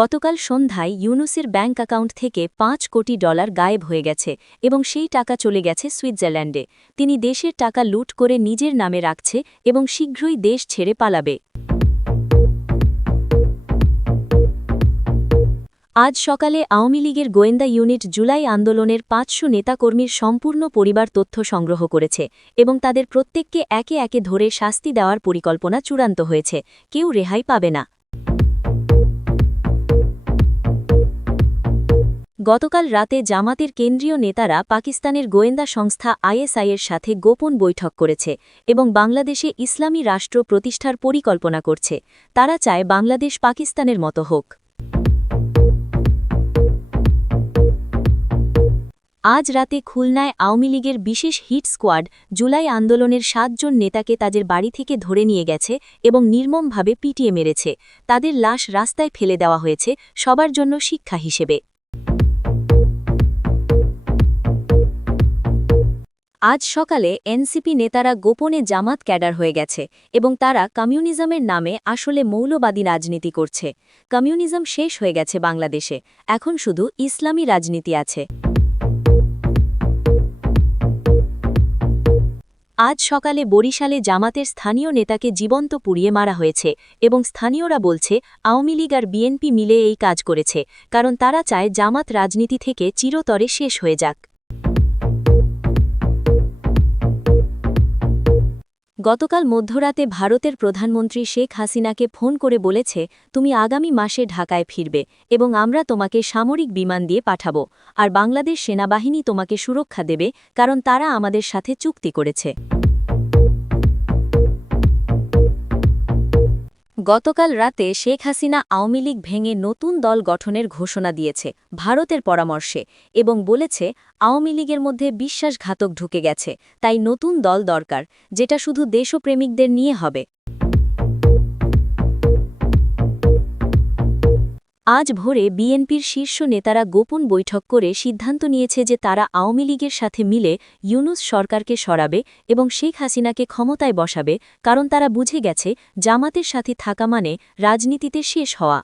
গতকাল সন্ধ্যায় ইউনুসের ব্যাংক অ্যাকাউন্ট থেকে $5 কোটি গায়েব হয়ে গেছে এবং সেই টাকা চলে গেছে সুইজারল্যান্ডে। তিনি দেশের টাকা লুট করে নিজের নামে রাখছে এবং শীঘ্রই দেশ ছেড়ে পালাবে। আজ সকালে আওয়ামী লীগের গোয়েন্দা ইউনিট জুলাই আন্দোলনের 500 নেতাকর্মীর সম্পূর্ণ পরিবার তথ্য সংগ্রহ করেছে এবং তাদের প্রত্যেককে একে একে ধরে শাস্তি দেওয়ার পরিকল্পনা চূড়ান্ত হয়েছে। কেউ রেহাই পাবে না। গতকাল রাতে জামাতের কেন্দ্রীয় নেতারা পাকিস্তানের গোয়েন্দা সংস্থা আইএসআইয়ের সাথে গোপন বৈঠক করেছে এবং বাংলাদেশে ইসলামী রাষ্ট্র প্রতিষ্ঠার পরিকল্পনা করছে। তারা চায় বাংলাদেশ পাকিস্তানের মতো হোক। আজ রাতে খুলনায় আওয়ামী লীগের বিশেষ হিট স্কোয়াড জুলাই আন্দোলনের 7 জন নেতাকে তাদের বাড়ি থেকে ধরে নিয়ে গেছে এবং নির্মমভাবে পিটিয়ে মেরেছে। তাদের লাশ রাস্তায় ফেলে দেওয়া হয়েছে সবার জন্য শিক্ষা হিসেবে। আজ সকালে এনসিপি নেতারা গোপনে জামাত ক্যাডার হয়ে গেছে এবং তারা কমিউনিজমের নামে আসলে মৌলবাদী রাজনীতি করছে। কমিউনিজম শেষ হয়ে গেছে বাংলাদেশে, এখন শুধু ইসলামী রাজনীতি আছে। আজ সকালে বরিশালে জামাতের স্থানীয় নেতাকে জীবন্ত পুড়িয়ে মারা হয়েছে এবং স্থানীয়রা বলছে আওয়ামী লীগ আর বিএনপি মিলে এই কাজ করেছে, কারণ তারা চায় জামাত রাজনীতি থেকে চিরতরে শেষ হয়ে যাক। গতকাল মধ্যরাতে ভারতের প্রধানমন্ত্রী শেখ হাসিনাকে ফোন করে বলেছে, তুমি আগামী মাসে ঢাকায় ফিরবে এবং আমরা তোমাকে সামরিক বিমান দিয়ে পাঠাব, আর বাংলাদেশ সেনাবাহিনী তোমাকে সুরক্ষা দেবে, কারণ তারা আমাদের সাথে চুক্তি করেছে। গতকাল রাতে শেখ হাসিনা আওয়ামী লীগ ভেঙে নতুন দল গঠনের ঘোষণা দিয়েছে ভারতের পরামর্শে এবং বলেছে আওয়ামী লীগের মধ্যে বিশ্বাসঘাতক ঢুকে গেছে, তাই নতুন দল দরকার, যেটা শুধু দেশপ্রেমিকদের নিয়ে হবে। আজ ভোরে বিএনপির শীর্ষ নেতারা গোপন বৈঠক করে সিদ্ধান্ত নিয়েছে যে তারা আওয়ামী লীগের সাথে মিলে ইউনুস সরকারকে সরাবে এবং শেখ হাসিনাকে ক্ষমতায় বসাবে, কারণ তারা বুঝে গেছে জামাতের সাথে থাকা মানে রাজনীতিতে শেষ হওয়া।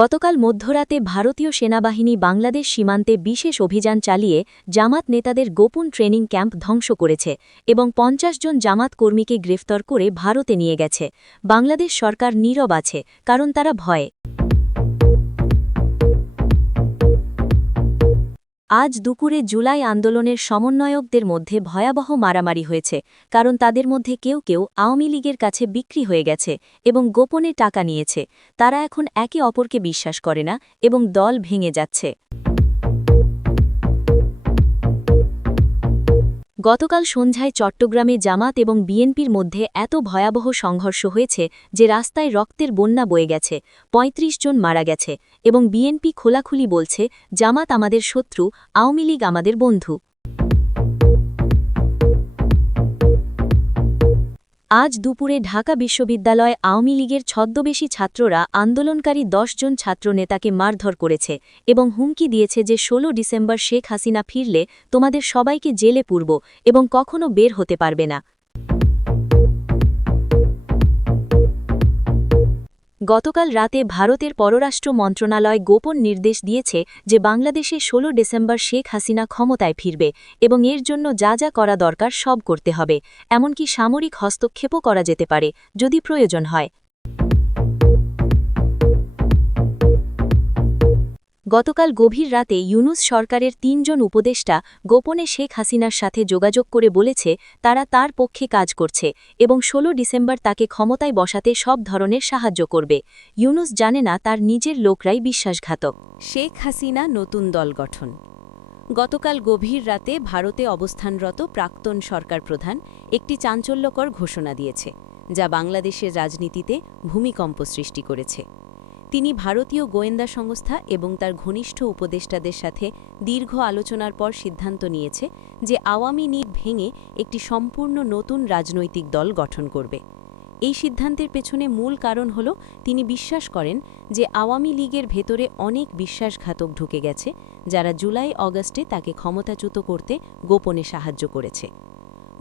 গতকাল মধ্যরাতে ভারতীয় সেনাবাহিনী বাংলাদেশ সীমান্তে বিশেষ অভিযান চালিয়ে জামাত নেতাদের গোপন ট্রেনিং ক্যাম্প ধ্বংস করেছে এবং 50 জন জামাত কর্মীকে গ্রেফতার করে ভারতে নিয়ে গেছে। বাংলাদেশ সরকার নীরব আছে, কারণ তারা ভয়ে। আজ দুপুরে জুলাই আন্দোলনের সমন্বয়কদের মধ্যে ভয়াবহ মারামারি হয়েছে, কারণ তাদের মধ্যে কেউ কেউ আওয়ামী লীগের কাছে বিক্রি হয়ে গেছে এবং গোপনে টাকা নিয়েছে। তারা এখন একে অপরকে বিশ্বাস করে না এবং দল ভেঙে যাচ্ছে। গতকাল সন্ধ্যায় চট্টগ্রামে জামাত এবং বিএনপির মধ্যে এত ভয়াবহ সংঘর্ষ হয়েছে যে রাস্তায় রক্তের বন্যা বয়ে গেছে, 35 জন মারা গেছে এবং বিএনপি খোলাখুলি বলছে জামাত আমাদের শত্রু, আওয়ামী লীগ আমাদের বন্ধু। আজ দুপুরে ঢাকা বিশ্ববিদ্যালয় আওয়ামী লীগের ছদ্মবেশী ছাত্ররা আন্দোলনকারী 10 জন ছাত্র নেতাকে মারধর করেছে এবং হুমকি দিয়েছে যে 16 ডিসেম্বর শেখ হাসিনা ফিরলে তোমাদের সবাইকে জেলে পুরব এবং কখনো বের হতে পারবে না। গতকাল রাতে ভারতের পররাষ্ট্র মন্ত্রণালয় গোপন নির্দেশ দিয়েছে যে বাংলাদেশে 16 ডিসেম্বর শেখ হাসিনা ক্ষমতায় ফিরবে এবং এর জন্য যা যা করা দরকার সব করতে হবে, এমনকি সামরিক হস্তক্ষেপও করা যেতে পারে যদি প্রয়োজন হয়। গতকাল গভীর রাতে ইউনুস সরকারের 3 জন উপদেষ্টা গোপনে শেখ হাসিনার সাথে যোগাযোগ করে বলেছে তারা তার পক্ষে কাজ করছে এবং 16 ডিসেম্বর তাকে ক্ষমতায় বসাতে সব ধরনের সাহায্য করবে। ইউনুস জানে না তার নিজের লোকরাই বিশ্বাসঘাতক। শেখ হাসিনা নতুন দল গঠন। গতকাল গভীর রাতে ভারতে অবস্থানরত প্রাক্তন সরকার প্রধান একটি চাঞ্চল্যকর ঘোষণা দিয়েছে, যা বাংলাদেশের রাজনীতিতে ভূমিকম্প সৃষ্টি করেছে। তিনি ভারতীয় গোয়েন্দা সংস্থা এবং তার ঘনিষ্ঠ উপদেষ্টাদের সাথে দীর্ঘ আলোচনার পর সিদ্ধান্ত নিয়েছে যে আওয়ামী লীগ ভেঙে একটি সম্পূর্ণ নতুন রাজনৈতিক দল গঠন করবে। এই সিদ্ধান্তের পেছনে মূল কারণ হল তিনি বিশ্বাস করেন যে আওয়ামী লীগের ভেতরে অনেক বিশ্বাসঘাতক ঢুকে গেছে, যারা জুলাই অগাস্টে তাকে ক্ষমতাচ্যুত করতে গোপনে সাহায্য করেছে।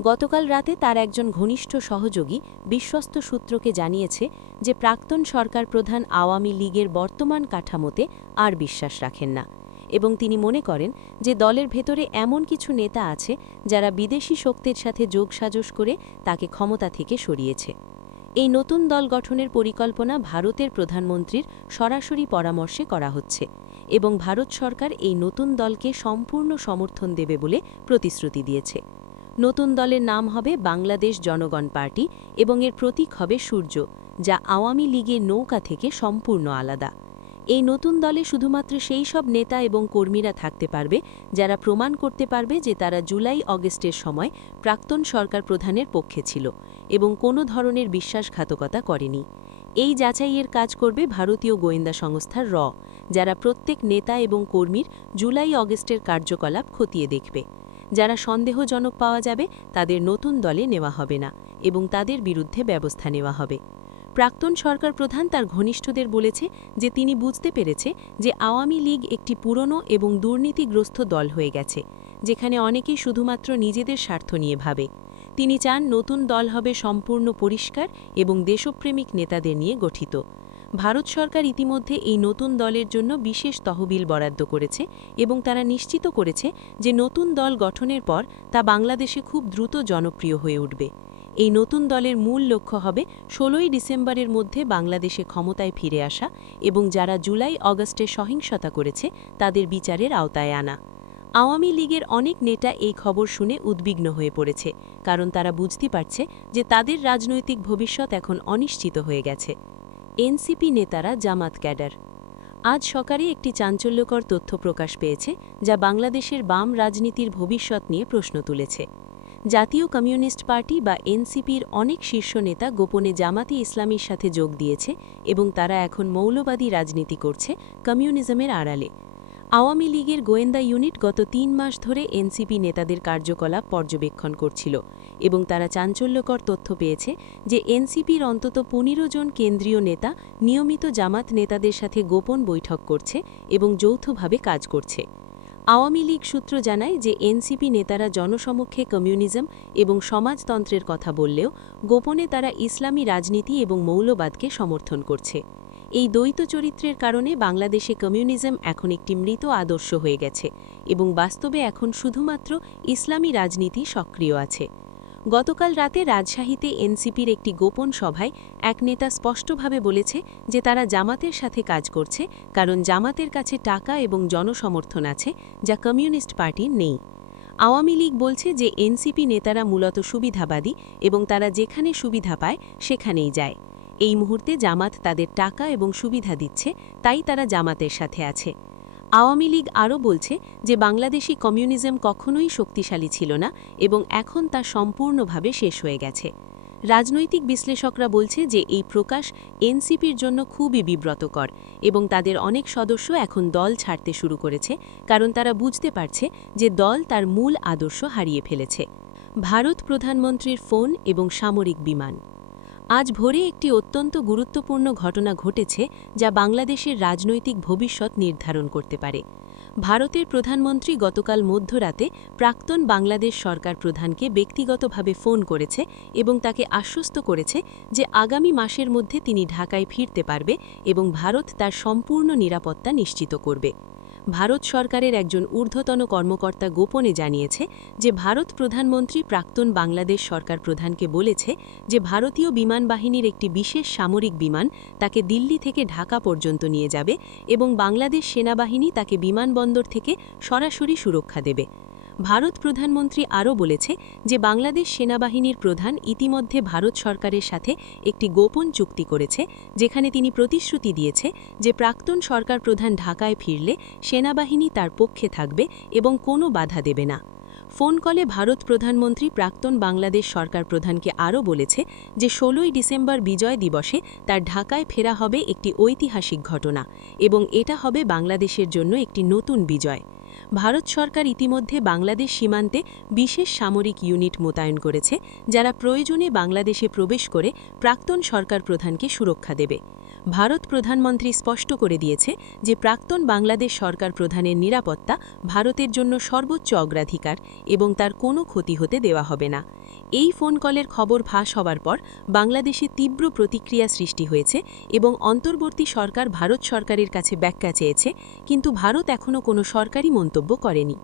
গতকাল রাতে তার একজন ঘনিষ্ঠ সহযোগী বিশ্বস্ত সূত্রকে জানিয়েছে যে প্রাক্তন সরকার প্রধান আওয়ামী লীগের বর্তমান কাঠামোতে আর বিশ্বাস রাখেন না এবং তিনি মনে করেন যে দলের ভেতরে এমন কিছু নেতা আছে যারা বিদেশি শক্তির সাথে যোগসাজশ করে তাকে ক্ষমতা থেকে সরিয়েছে। এই নতুন দল গঠনের পরিকল্পনা ভারতের প্রধানমন্ত্রীর সরাসরি পরামর্শে করা হচ্ছে এবং ভারত সরকার এই নতুন দলকে সম্পূর্ণ সমর্থন দেবে বলে প্রতিশ্রুতি দিয়েছে। নতুন দলের নাম হবে বাংলাদেশ জনগণ পার্টি এবং এর প্রতীক হবে সূর্য, যা আওয়ামী লীগের নৌকা থেকে সম্পূর্ণ আলাদা। এই নতুন দলে শুধুমাত্র সেই সব নেতা এবং কর্মীরা থাকতে পারবে যারা প্রমাণ করতে পারবে যে তারা জুলাই-অগস্টের সময় প্রাক্তন সরকার প্রধানের পক্ষে ছিল এবং কোনো ধরনের বিশ্বাসঘাতকতা করেনি। এই যাচাইয়ের কাজ করবে ভারতীয় গোয়েন্দা সংস্থা র, যারা প্রত্যেক নেতা এবং কর্মীর জুলাই-অগস্টের কার্যকলাপ খতিয়ে দেখবে। যারা সন্দেহজনক পাওয়া যাবে তাদের নতুন দলে নেওয়া হবে না এবং তাদের বিরুদ্ধে ব্যবস্থা নেওয়া হবে। প্রাক্তন সরকার প্রধান তার ঘনিষ্ঠদের বলেছে যে তিনি বুঝতে পেরেছে যে আওয়ামী লীগ একটি পুরনো এবং দুর্নীতিগ্রস্ত দল হয়ে গেছে, যেখানে অনেকেই শুধুমাত্র নিজেদের স্বার্থ নিয়ে ভাবে। তিনি চান নতুন দল হবে সম্পূর্ণ পরিষ্কার এবং দেশপ্রেমিক নেতাদের নিয়ে গঠিত। ভারত সরকার ইতিমধ্যে এই নতুন দলের জন্য বিশেষ তহবিল বরাদ্দ করেছে এবং তারা নিশ্চিত করেছে যে নতুন দল গঠনের পর তা বাংলাদেশে খুব দ্রুত জনপ্রিয় হয়ে উঠবে। এই নতুন দলের মূল লক্ষ্য হবে ১৬ই ডিসেম্বরের মধ্যে বাংলাদেশে ক্ষমতায় ফিরে আসা এবং যারা জুলাই-অগস্টে সহিংসতা করেছে তাদের বিচারের আওতায় আনা। আওয়ামী লীগের অনেক নেতা এই খবর শুনে উদ্বিগ্ন হয়ে পড়েছে, কারণ তারা বুঝতে পারছে যে তাদের রাজনৈতিক ভবিষ্যৎ এখন অনিশ্চিত হয়ে গেছে। এনসিপি নেতারা জামাত ক্যাডার। আজ সকালে একটি চাঞ্চল্যকর তথ্য প্রকাশ পেয়েছে যা বাংলাদেশের বাম রাজনীতির ভবিষ্যৎ নিয়ে প্রশ্ন তুলেছে। জাতীয় কমিউনিস্ট পার্টি বা এনসিপির অনেক শীর্ষ নেতা গোপনে জামাতি ইসলামীর সাথে যোগ দিয়েছে এবং তারা এখন মৌলবাদী রাজনীতি করছে কমিউনিজমের আড়ালে। আওয়ামী লীগের গোয়েন্দা ইউনিট গত ৩ মাস ধরে এনসিপি নেতাদের কার্যকলাপ পর্যবেক্ষণ করছিল এবং তারা চাঞ্চল্যকর তথ্য পেয়েছে যে এনসিপির অন্তত ১৫ জন কেন্দ্রীয় নেতা নিয়মিত জামাত নেতাদের সাথে গোপন বৈঠক করছে এবং যৌথভাবে কাজ করছে। আওয়ামী লীগ সূত্র জানায় যে এনসিপি নেতারা জনসমক্ষে কমিউনিজম এবং সমাজতন্ত্রের কথা বললেও গোপনে তারা ইসলামী রাজনীতি এবং মৌলবাদকে সমর্থন করছে। এই দ্বৈত চরিত্রের কারণে বাংলাদেশে কমিউনিজম এখন একটি মৃত আদর্শ হয়ে গেছে এবং বাস্তবে এখন শুধুমাত্র ইসলামী রাজনীতি সক্রিয় আছে। গতকাল রাতে রাজশাহীতে এনসিপির একটি গোপন সভায় এক নেতা স্পষ্টভাবে বলেছে যে তারা জামাতের সাথে কাজ করছে কারণ জামাতের কাছে টাকা এবং জনসমর্থন আছে, যা কমিউনিস্ট পার্টির নেই। আওয়ামী লীগ বলছে যে এনসিপি নেতারা মূলত সুবিধাবাদী এবং তারা যেখানে সুবিধা পায় সেখানেই যায়। এই মুহূর্তে জামাত তাদের টাকা এবং সুবিধা দিচ্ছে, তাই তারা জামাতের সাথে আছে। আওয়ামী লীগ আরও বলছে যে বাংলাদেশি কমিউনিজম কখনোই শক্তিশালী ছিল না এবং এখন তা সম্পূর্ণভাবে শেষ হয়ে গেছে। রাজনৈতিক বিশ্লেষকরা বলছে যে এই প্রকাশ এনসিপির জন্য খুবই বিব্রতকর এবং তাদের অনেক সদস্য এখন দল ছাড়তে শুরু করেছে কারণ তারা বুঝতে পারছে যে দল তার মূল আদর্শ হারিয়ে ফেলেছে। ভারত প্রধানমন্ত্রীর ফোন এবং সামরিক বিমান। আজ ভোরে একটি অত্যন্ত গুরুত্বপূর্ণ ঘটনা ঘটেছে যা বাংলাদেশের রাজনৈতিক ভবিষ্যৎ নির্ধারণ করতে পারে। ভারতের প্রধানমন্ত্রী গতকাল মধ্যরাতে প্রাক্তন বাংলাদেশ সরকার প্রধানকে ব্যক্তিগতভাবে ফোন করেছে এবং তাকে আশ্বস্ত করেছে যে আগামী মাসের মধ্যে তিনি ঢাকায় ফিরতে পারবে এবং ভারত তার সম্পূর্ণ নিরাপত্তা নিশ্চিত করবে। ভারত সরকারের একজন ঊর্ধ্বতন কর্মকর্তা গোপনে জানিয়েছে যে ভারত প্রধানমন্ত্রী প্রাক্তন বাংলাদেশ সরকার প্রধানকে বলেছে যে ভারতীয় বিমান বাহিনীর একটি বিশেষ সামরিক বিমান তাকে দিল্লি থেকে ঢাকা পর্যন্ত নিয়ে যাবে এবং বাংলাদেশ সেনাবাহিনী তাকে বিমানবন্দর থেকে সরাসরি সুরক্ষা দেবে। ভারত প্রধানমন্ত্রী আরও বলেছে যে বাংলাদেশ সেনাবাহিনীর প্রধান ইতিমধ্যে ভারত সরকারের সাথে একটি গোপন চুক্তি করেছে, যেখানে তিনি প্রতিশ্রুতি দিয়েছে যে প্রাক্তন সরকার প্রধান ঢাকায় ফিরলে সেনাবাহিনী তার পক্ষে থাকবে এবং কোনো বাধা দেবে না। ফোন কলে ভারত প্রধানমন্ত্রী প্রাক্তন বাংলাদেশ সরকার প্রধানকে আরও বলেছে যে ১৬ই ডিসেম্বর বিজয় দিবসে তার ঢাকায় ফেরা হবে একটি ঐতিহাসিক ঘটনা এবং এটা হবে বাংলাদেশের জন্য একটি নতুন বিজয়। ভারত সরকার ইতিমধ্যে বাংলাদেশ সীমান্তে বিশেষ সামরিক ইউনিট মোতায়েন করেছে, যারা প্রয়োজনে বাংলাদেশে প্রবেশ করে প্রাক্তন সরকার প্রধানকে সুরক্ষা দেবে। ভারত প্রধানমন্ত্রী স্পষ্ট করে দিয়েছে যে প্রাক্তন বাংলাদেশ সরকার প্রধানের নিরাপত্তা ভারতের জন্য সর্বোচ্চ অগ্রাধিকার এবং তার কোনো ক্ষতি হতে দেওয়া হবে না। এই ফোন কলের খবর ফাঁস হবার পর বাংলাদেশে তীব্র প্রতিক্রিয়া সৃষ্টি হয়েছে এবং অন্তর্বর্তী সরকার ভারত সরকারের কাছে ব্যাখ্যা চেয়েছে, কিন্তু ভারত এখনও কোনো সরকারি মন্তব্য করেনি।